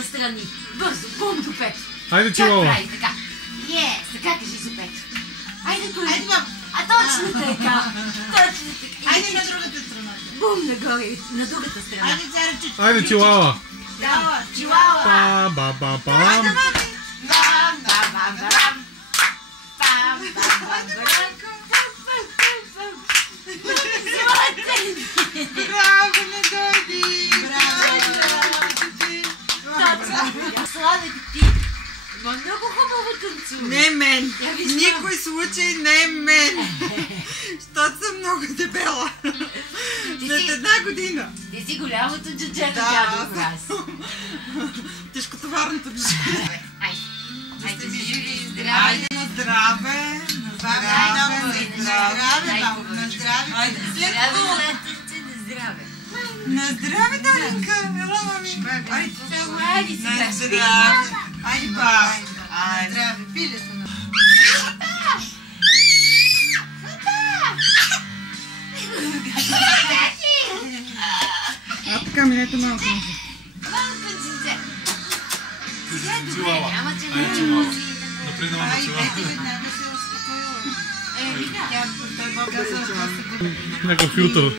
настрани. Бързо, бум до Петро. Айде, Чилала. Как прави така? Така кажи за Петро. Айде, Коли. А точно така. Точно така. Айде на другата страна. Бум нагоре, на другата страна. Айде, царя чуть. Айде, Чилала. Да, Чилала. Па-ба-ба-бам. Бам-бам-бам-бам. Браво, не дойди! Браво! Славе ти! Много хубаво танцува. Не мен! Никой случай не мен! Щото съм много дебела. След една година. Ти си голямото джуджето, дядо Крас. Тежкотоварното джуджето. Айде, живи и здраве. Айде на здраве! На здраве! На здраве! Айде, след това! На здраве, Данинка! Ела, мами! Айде, на здраве! Айде, баба! Айде, здраве! Пилето на... А, така, минете малко. Чилала. Айде, Чилала. Напреднала на Чилала. Някакъв филтър.